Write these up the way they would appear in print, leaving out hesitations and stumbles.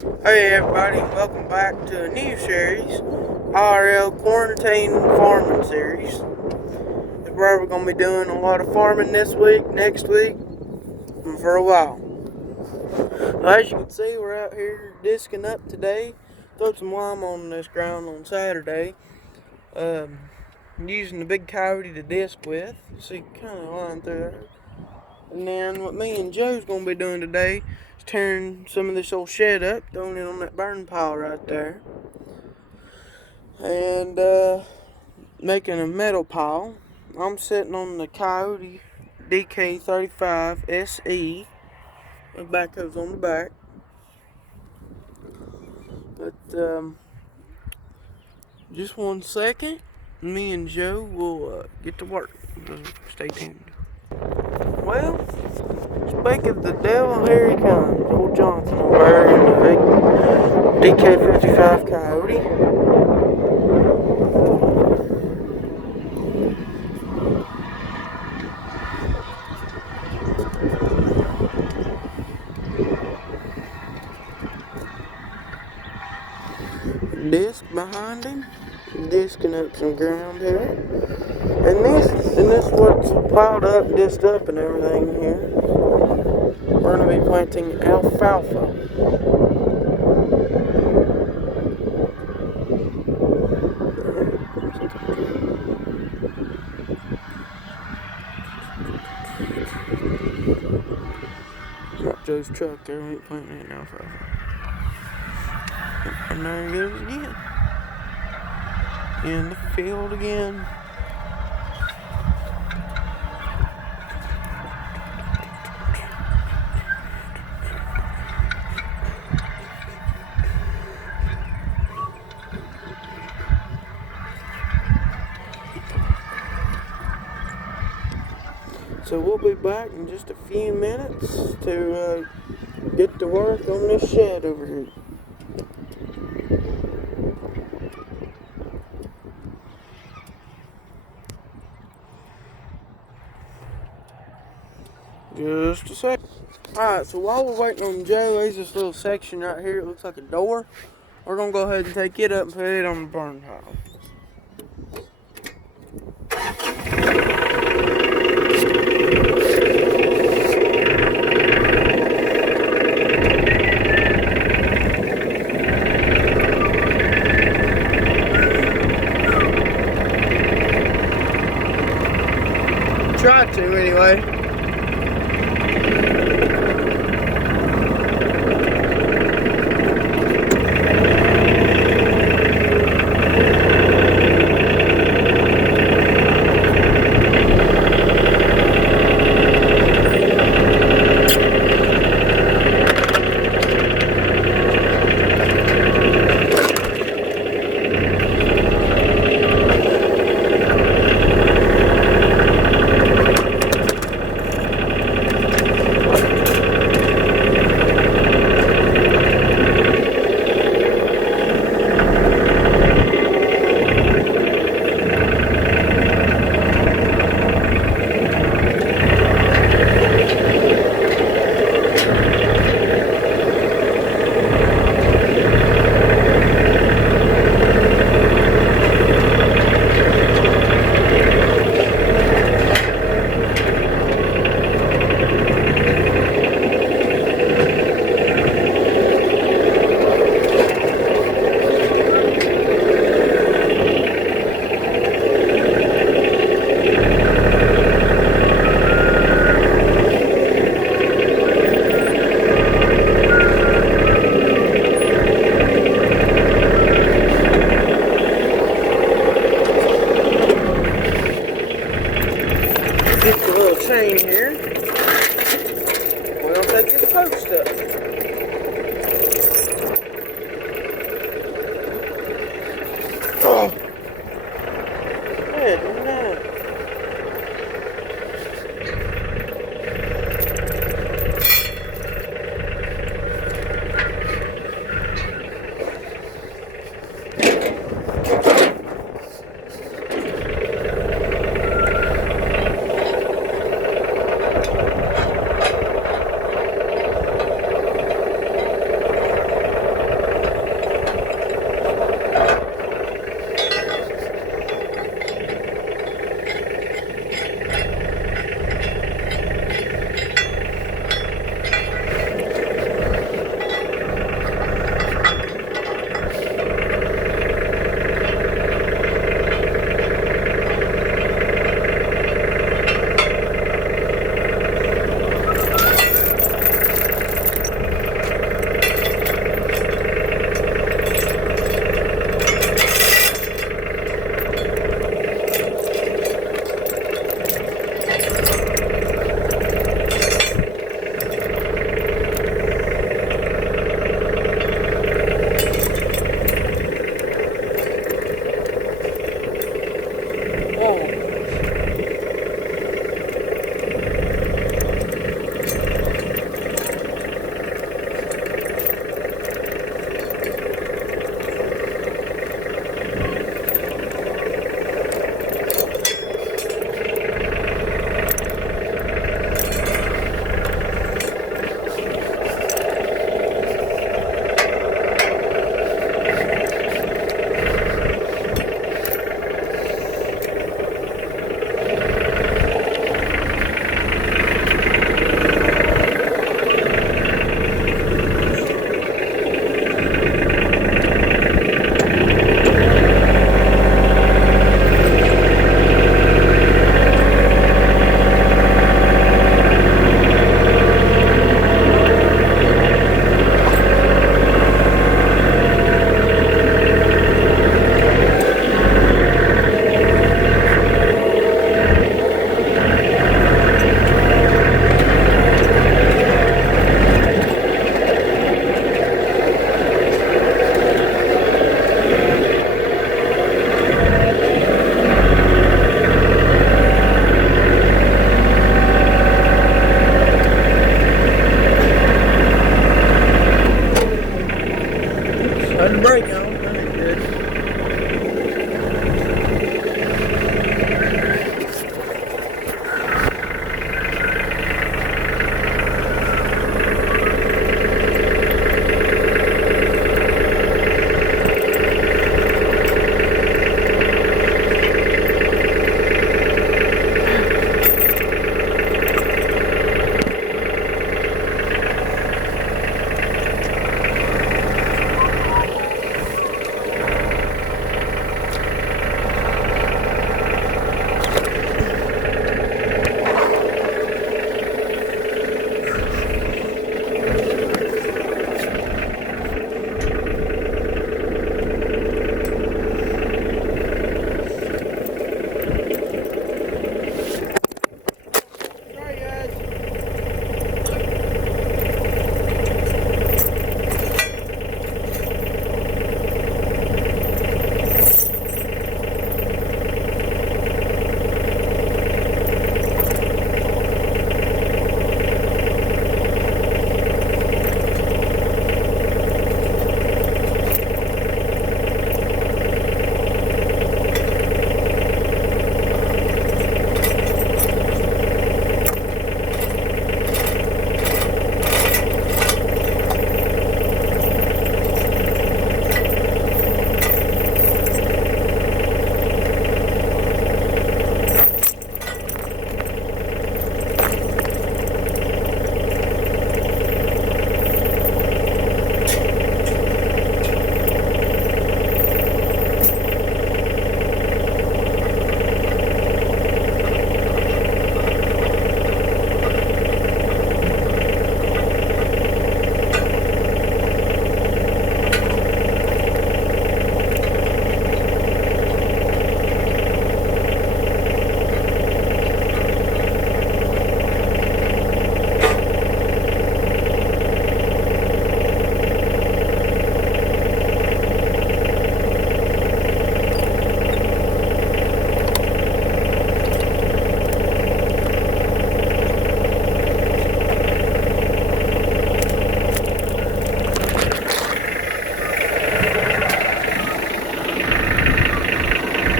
Hey everybody, welcome back to a new series, RL Quarantine Farming Series. It's where we're going to be doing a lot of farming this week, next week, and for a while. So as you can see, we're out here disking up today. Throw some lime on this ground on Saturday. Using the big coyote to disc with. You see kind of line through there. And then what me and Joe's going to be doing today is tearing some of this old shed up, throwing it on that burn pile right there. And making a metal pile. I'm sitting on the Coyote DK35 SE. The backhoe's on the back. But just 1 second, me and Joe will get to work. Stay tuned. Well, speak of the devil, here he comes. Old Johnson over there in the big DK55 Coyote. Disc behind him, disking up some ground here. And this what's piled up, disced up and everything here. We're going to be planting alfalfa. Got Joe's truck there, we ain't planting any alfalfa. And there he goes again. In the field again. So we'll be back in just a few minutes to get to work on this shed over here. Just a sec. Alright, so while we're waiting on Joe, there's this little section right here. It looks like a door. We're going to go ahead and take it up and put it on the burn pile. Try to, anyway. the brake on. That ain't good.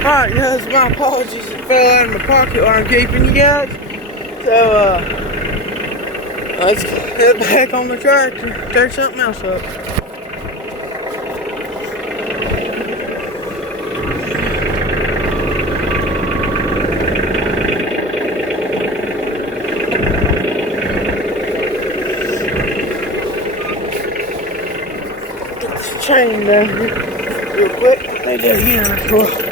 Alright guys, my apologies, it fell out of my pocket while I'm keeping you guys. So let's get back on the tractor, tear something else up. Get this chain down here real quick. Lay that here as well.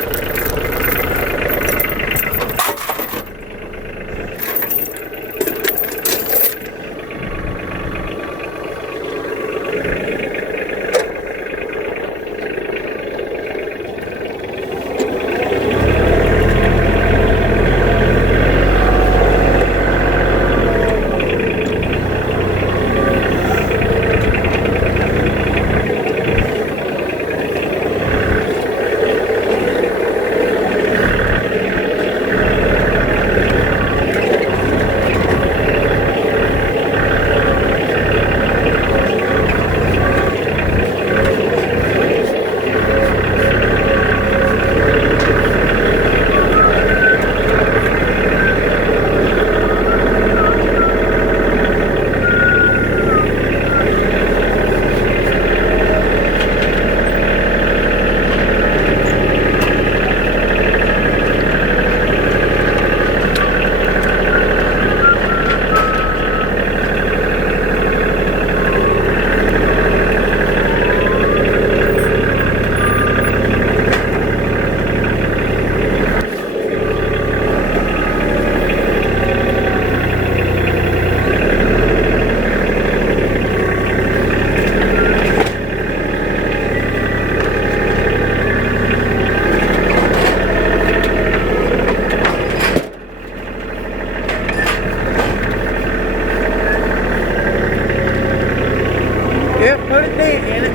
Yep, put a dent in it.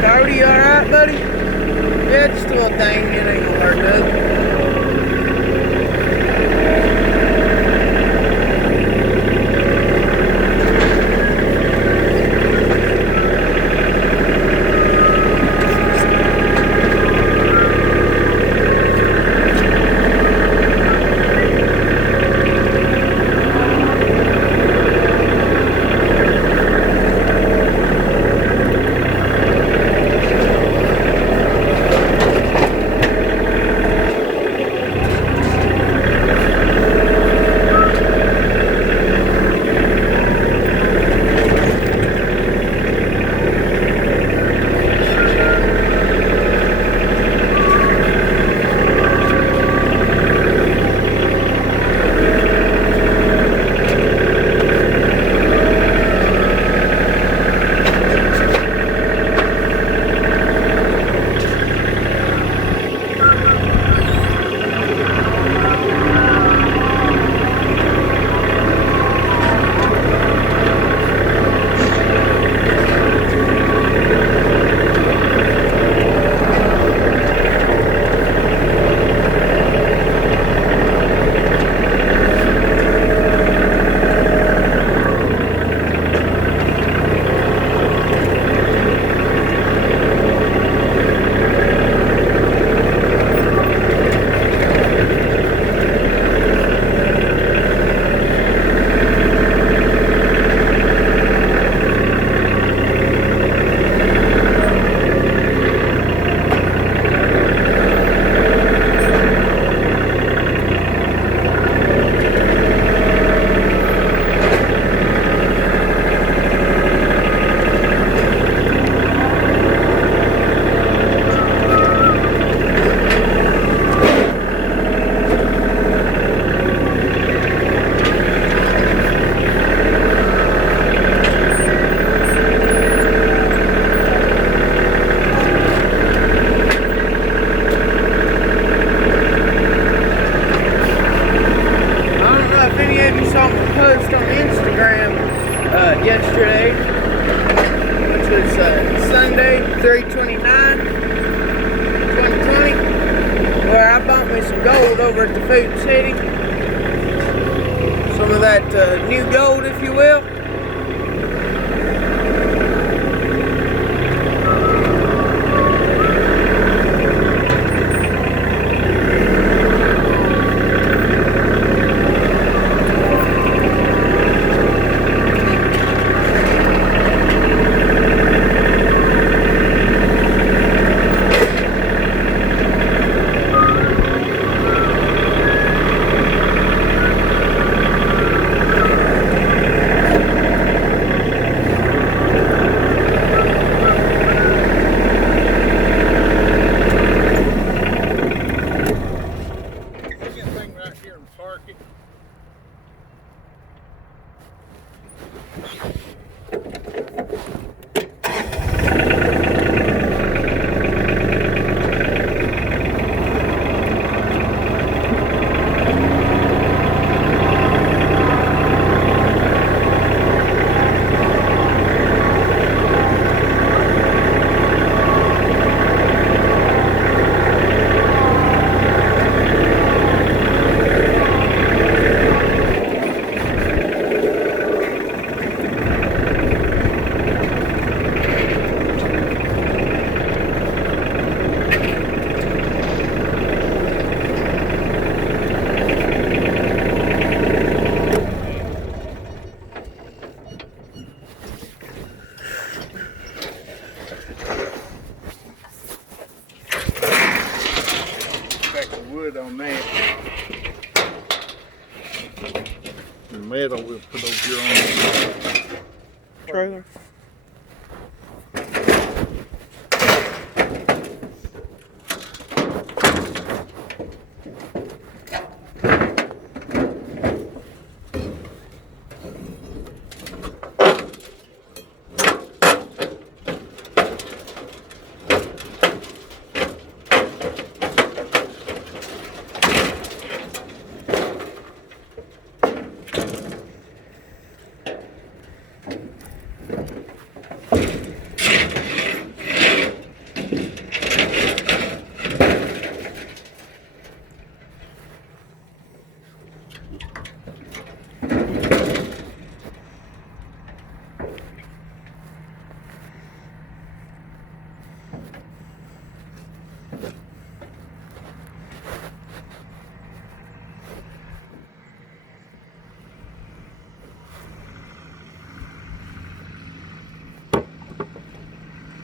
Cody, you alright, buddy? Yeah, just a little thing, it ain't gonna hurt nothing. 23/29/2020, where I bought me some gold over at the Food City. Some of that new gold, if you will. On that. The metal we'll put over here on the trailer.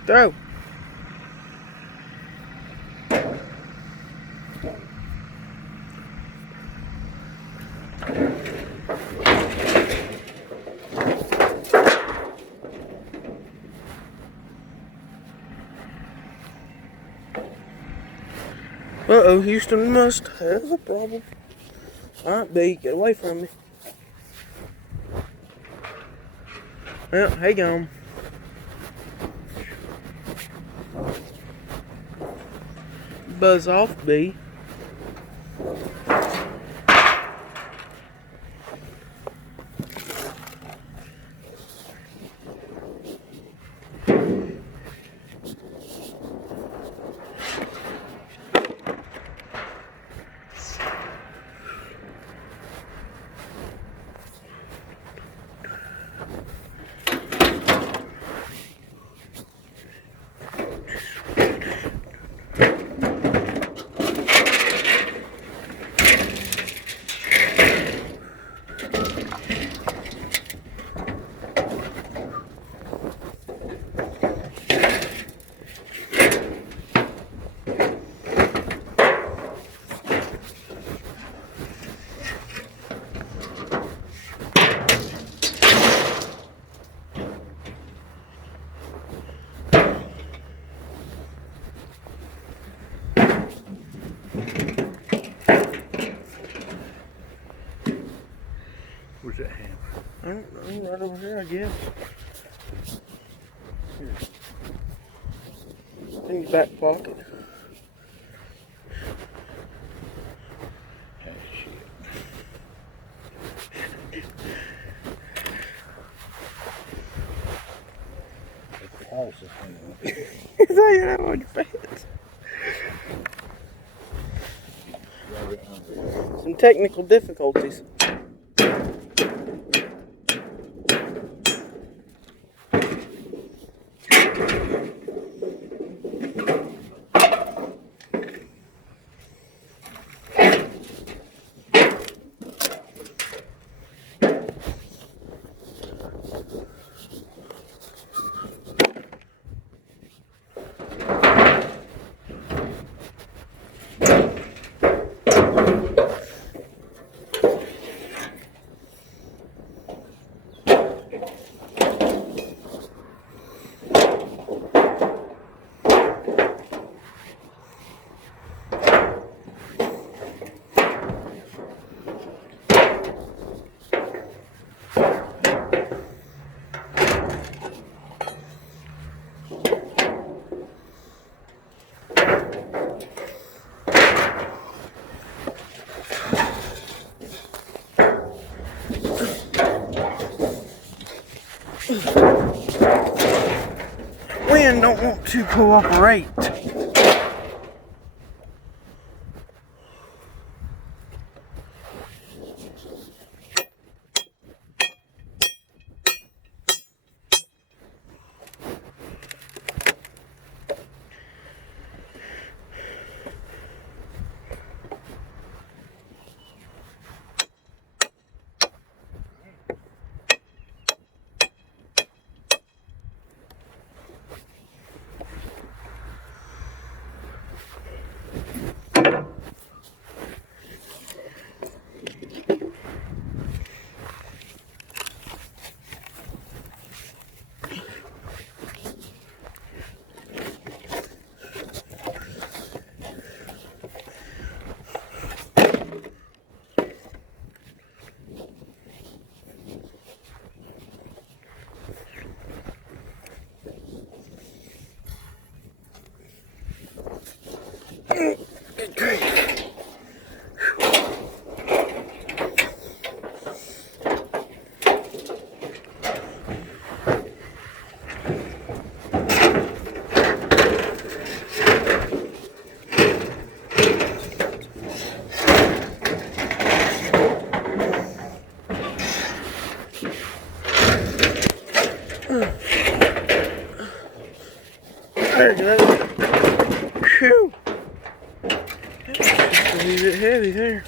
Throw. Uh-oh, Houston must have a problem. Alright, B, get away from me. Well, hang on. Buzz off, B. Where's that hammer? I don't know, right over here, I guess. Here. In your back pocket. Ah, shit. Put the horses. Is that on your pants? Some technical difficulties. Wind don't want to cooperate. Good grief. There's another. Phew. That's a little bit heavy there.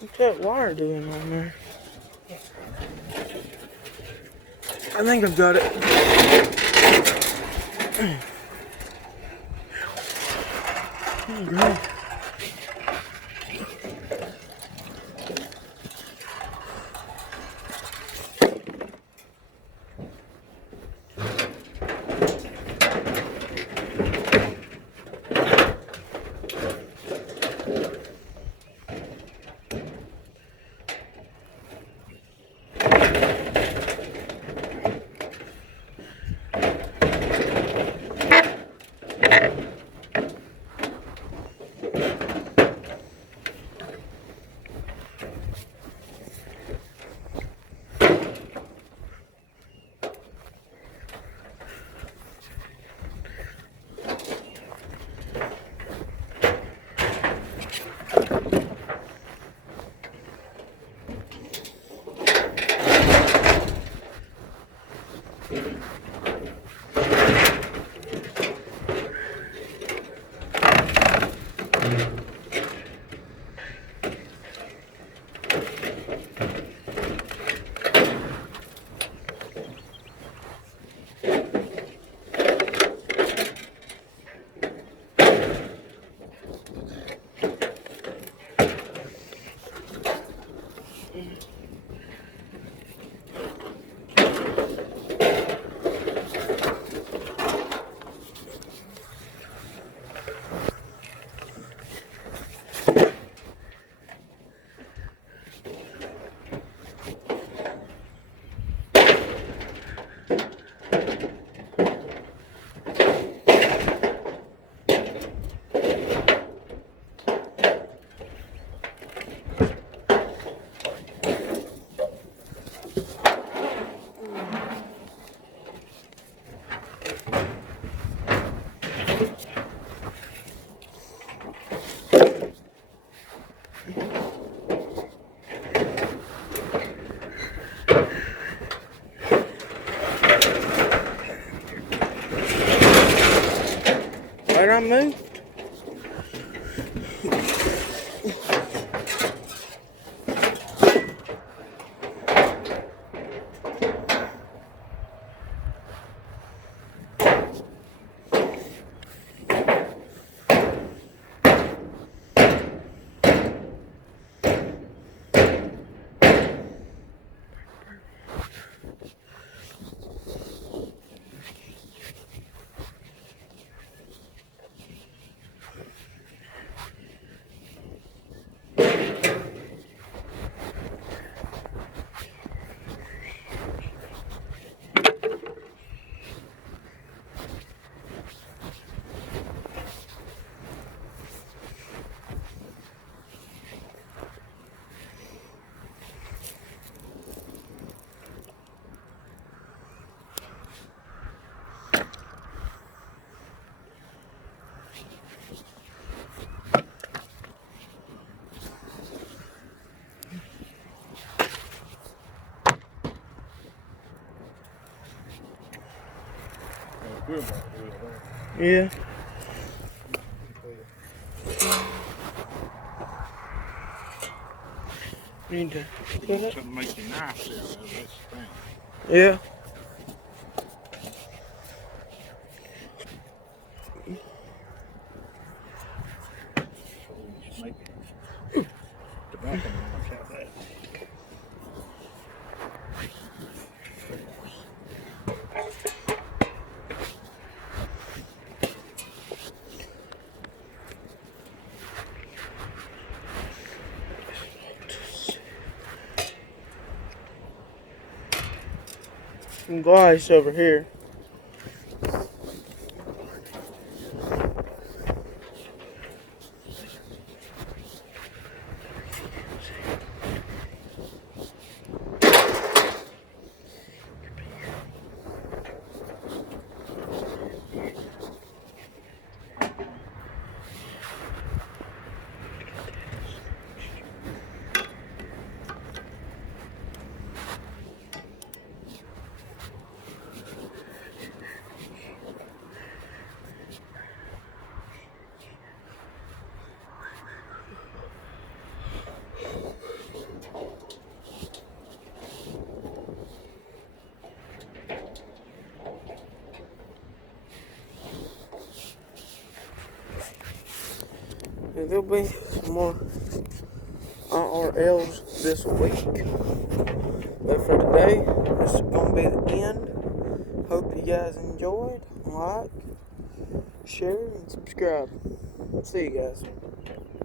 What's that wire doing on there? I think I've got it. Oh, great. Where'd I move? Yeah. Need to put it. Something make your knife out of it, that's the thing. Yeah. Just make it. Tobacco marks out that. Some glass over here. And there'll be some more IRLs this week. But for today, this is going to be the end. Hope you guys enjoyed. Like, share, and subscribe. See you guys.